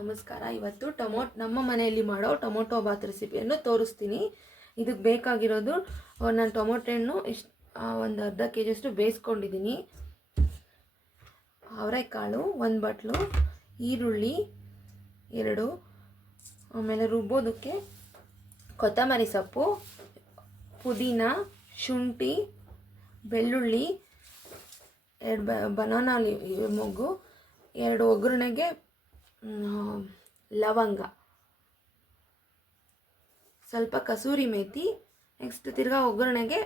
ನಮಸ್ಕಾರ. ಇವತ್ತು ನಮ್ಮ ಮನೆಯಲ್ಲಿ ಮಾಡೋ ಟೊಮೊಟೊ ಬಾತ್ ರೆಸಿಪಿಯನ್ನು ತೋರಿಸ್ತೀನಿ. ಇದಕ್ಕೆ ಬೇಕಾಗಿರೋದು ನಾನು ಟೊಮೊಟೊ ಹಣ್ಣು ಒಂದು ಅರ್ಧ ಕೆ ಜಿಯಷ್ಟು ಬೇಯಿಸ್ಕೊಂಡಿದ್ದೀನಿ. ಅವರೆಕಾಳು 1 ಬಟ್ಲು, ಈರುಳ್ಳಿ 2, ಆಮೇಲೆ ರುಬ್ಬೋದಕ್ಕೆ ಕೊತ್ತಂಬರಿ ಸೊಪ್ಪು, ಪುದೀನ, ಶುಂಠಿ, ಬೆಳ್ಳುಳ್ಳಿ, 2 ಬನಾನಾ ಮೊಗ್ಗು, 2 ಒಗ್ಗರಣೆಗೆ ಲವಂಗ, ಸ್ವಲ್ಪ ಕಸೂರಿ ಮೇಥಿ, ನೆಕ್ಸ್ಟ್ ತಿರ್ಗಾ ಒಗ್ಗರಣೆಗೆ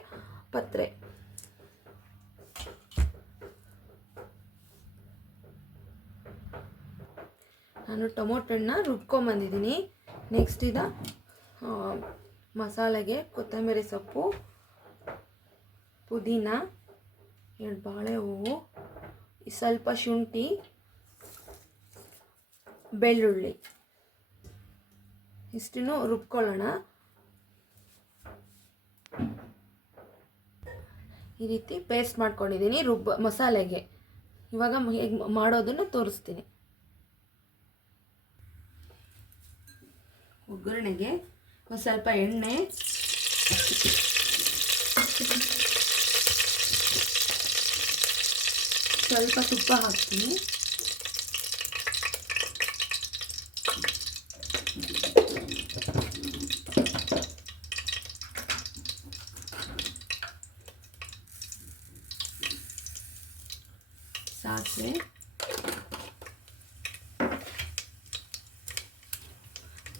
ಪತ್ರೆ. ನಾನು ಟೊಮೊಟೊನ ರುಬ್ಕೊಂಬಂದಿದ್ದೀನಿ. ನೆಕ್ಸ್ಟ್ ಮಸಾಲೆಗೆ ಕೊತ್ತಂಬರಿ ಸೊಪ್ಪು, ಪುದೀನ, 2 ಬಾಳೆ ಹೂವು, ಸ್ವಲ್ಪ ಶುಂಠಿ, ಬೆಳ್ಳುಳ್ಳಿ ಇಷ್ಟನ್ನು ರುಬ್ಕೊಳ್ಳೋಣ. ಈ ರೀತಿ ಪೇಸ್ಟ್ ಮಾಡ್ಕೊಂಡಿದ್ದೀನಿ ಮಸಾಲೆಗೆ. ಇವಾಗ ಹೇಗೆ ಮಾಡೋದನ್ನು ತೋರಿಸ್ತೀನಿ. ಒಗ್ಗರಣೆಗೆ ಒಂದು ಸ್ವಲ್ಪ ಎಣ್ಣೆ, ಸ್ವಲ್ಪ ತುಪ್ಪ ಹಾಕ್ತೀನಿ. ಸಾಸಿವೆ,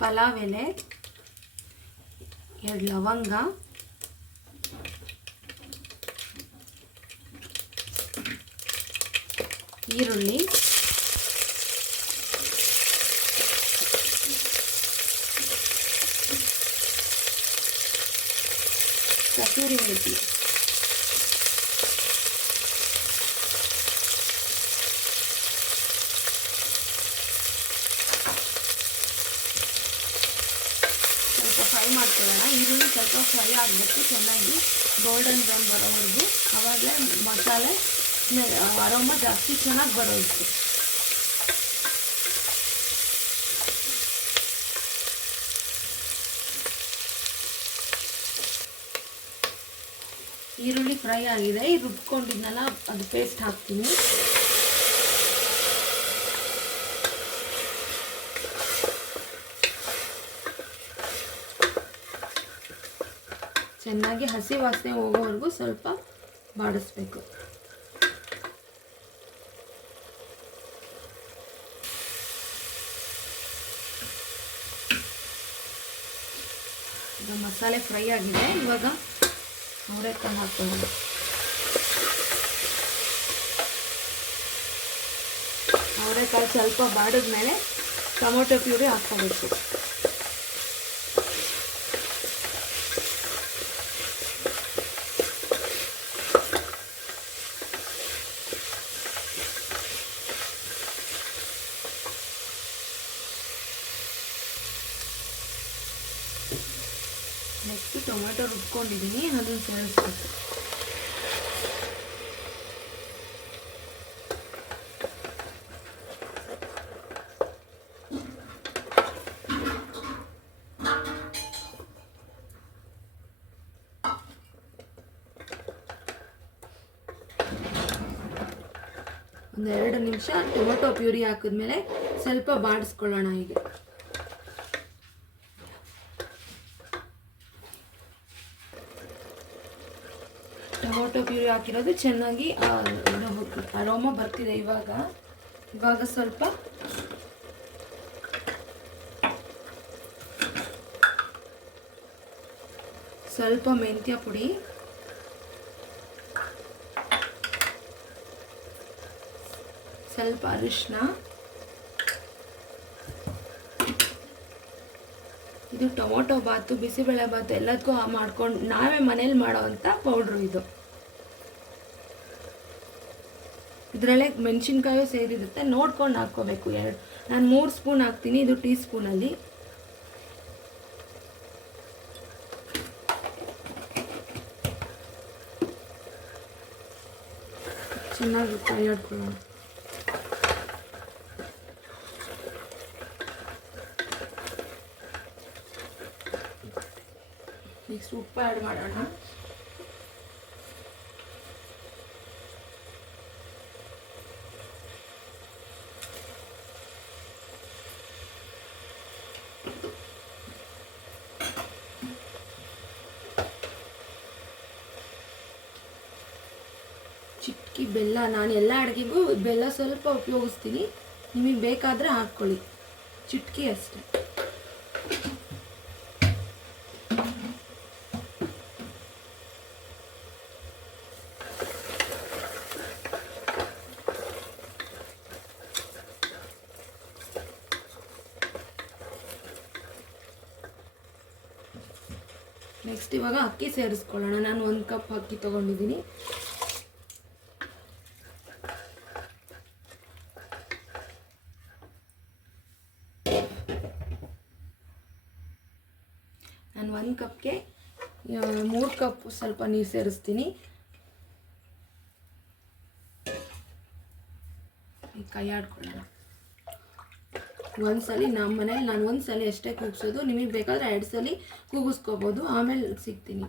ಪಲಾವ್ ಎಲೆ, 2 ಲವಂಗ, ಈರುಳ್ಳಿ, ಕಸೂರಿ ಮೇಥಿ, ಸ್ವಲ್ಪ ಫ್ರೈ ಮಾಡ್ಕೊಳ್ಳೋಣ. ಈರುಳ್ಳಿ ಸ್ವಲ್ಪ ಫ್ರೈ ಆಗಬೇಕು, ಚೆನ್ನಾಗಿ ಗೋಲ್ಡನ್ ಬ್ರೌನ್ ಬರೋವರೆಗೂ. ಆವಾಗಲೇ ಮಸಾಲೆ ಅರೋಮ ಜಾಸ್ತಿ ಚೆನ್ನಾಗಿ ಬರೋದು. ಈರುಳ್ಳಿ ಫ್ರೈ ಆಗಿದೆ. ರುಬ್ಕೊಂಡಿದ್ನಲ್ಲ ಅದು ಪೇಸ್ಟ್ ಹಾಕ್ತೀನಿ. ಚೆನ್ನಾಗಿ ಹಸಿ ವಾಸನೆ ಹೋಗೋವರೆಗೂ ಸ್ವಲ್ಪ ಬಾಡಿಸ್ಬೇಕು. ಈಗ ಮಸಾಲೆ ಫ್ರೈ ಆಗಿದೆ. ಇವಾಗ ಅವರೆಕಾಳು ಹಾಕ್ಕೊಳ್ಳೋಣ. ಅವರೆಕಾಳು ಸ್ವಲ್ಪ ಬಾಡಿದ್ಮೇಲೆ ಟೊಮೊಟೊ ಪ್ಯೂರಿ ಹಾಕ್ಕೋಬೇಕು. ನೆಕ್ಸ್ಟ್ ಟೊಮೆಟೊ ರುಬ್ಕೊಂಡಿದ್ದೀನಿ, ಅದನ್ನು ಸೇರಿಸ್ಬೇಕು. ಒಂದು 2 ನಿಮಿಷ ಟೊಮೆಟೊ ಪ್ಯೂರಿ ಹಾಕಿದ್ಮೇಲೆ ಸ್ವಲ್ಪ ಬಾಡಿಸ್ಕೊಳ್ಳೋಣ. ಹೀಗೆ ಟೊಮೊಟೊ ಪ್ಯೂರಿ ಹಾಕಿರೋದು ಚೆನ್ನಾಗಿ ಅರೋಮ ಬರ್ತಿದೆ. ಇವಾಗ ಸ್ವಲ್ಪ ಮೆಂತ್ಯ ಪುಡಿ, ಸ್ವಲ್ಪ ಅರಿಶಿನ. ಇದು ಟೊಮೊಟೊ ಬಾತು, ಬಿಸಿಬೇಳೆ ಬಾತು ಎಲ್ಲದಕ್ಕೂ ಮಾಡ್ಕೊಂಡು ನಾವೇ ಮನೇಲಿ ಮಾಡೋವಂಥ ಪೌಡ್ರು ಇದು. ಇದರಲ್ಲೇ ಮೆಣಸಿನ್ಕಾಯು ಸೇರಿರುತ್ತೆ, ನೋಡ್ಕೊಂಡು ಹಾಕ್ಕೋಬೇಕು. ನಾನು 3 ಸ್ಪೂನ್ ಹಾಕ್ತೀನಿ, ಇದು ಟೀ ಸ್ಪೂನಲ್ಲಿ. ಚೆನ್ನಾಗಿ ಫ್ರೈ ಮಾಡ್ಕೊಳ್ಳೋಣ. ಉಪ್ಪು ಆ್ಯಡ್ ಮಾಡೋಣ. ಚಿಟಕಿ ಬೆಲ್ಲ. ನಾನು ಎಲ್ಲ ಅಡುಗೆಗೂ ಬೆಲ್ಲ ಸ್ವಲ್ಪ ಉಪಯೋಗಿಸ್ತೀನಿ, ನಿಮಗೆ ಬೇಕಾದರೆ ಹಾಕ್ಕೊಳ್ಳಿ. ಚಿಟಕಿ ಅಷ್ಟೆ. ನೆಕ್ಸ್ಟ್ ಇವಾಗ ಅಕ್ಕಿ ಸೇರಿಸ್ಕೊಳ್ಳೋಣ. ನಾನು 1 ಕಪ್ ಅಕ್ಕಿ ತೊಗೊಂಡಿದ್ದೀನಿ. ನಾನು 1 ಕಪ್ಗೆ 3 ಕಪ್ ಸ್ವಲ್ಪ ನೀರು ಸೇರಿಸ್ತೀನಿ. ಕೈ ಆಡ್ಕೊಳ್ಳೋಣ. ಒಂದ್ಸಲಿ ನಮ್ಮ ಮನೇಲಿ ನಾನು ಒಂದ್ಸಲಿ ಅಷ್ಟೇ ಕೂಗಿಸೋದು, ನಿಮಗೆ ಬೇಕಾದರೆ 2 ಸಲ ಕೂಗಿಸ್ಕೋಬೋದು. ಆಮೇಲೆ ಸಿಗ್ತೀನಿ.